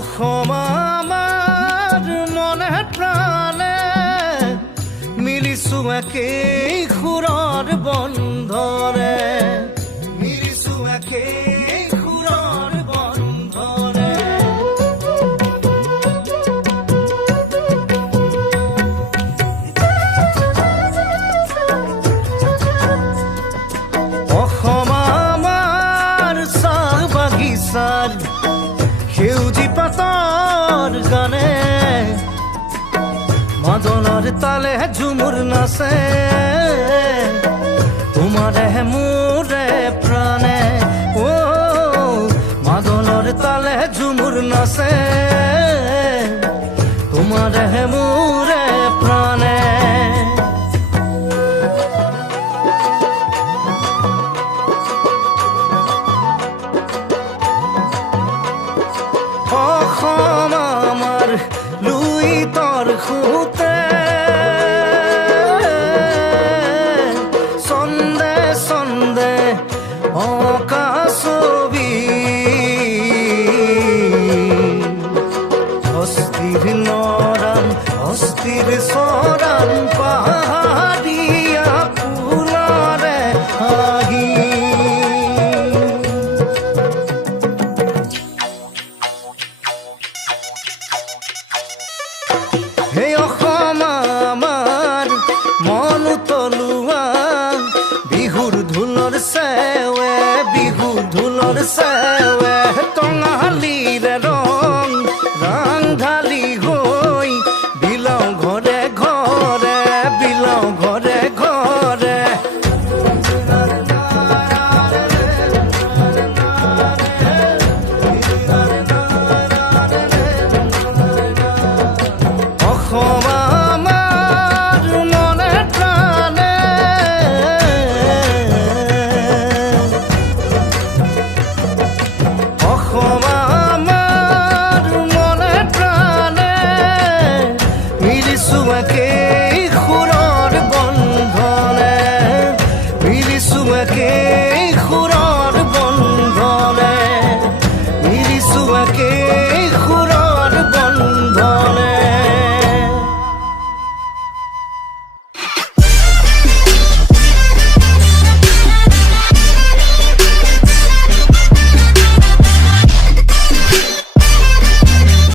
অসম আমাৰ মনে প্ৰাণে মিলিছো একেই সুৰৰ বন্ধৰে মিলিছো একেই সুৰৰ বন্ধৰে অসম আমাৰ চাহ বাগিচাৰ সেউজী পাতৰ গানে মাদনৰ তালে ঝুমুৰ নাচে তোমাৰে মোৰে প্ৰাণে ও মাদনৰ তালে ঝুমুৰ নাচে তোমাৰে মোৰে প্ৰাণে অসম আমাৰ লুইতৰ খুতে চন্দে চন্দে অঁকা ছবি অস্থিৰ নৰাম অস্থিৰ চৰাম পাহাৰীয়া ফুলৰে আহি হে অসম আমাৰ মন তলুৱা বিহুৰ ঢোলৰ চেৱে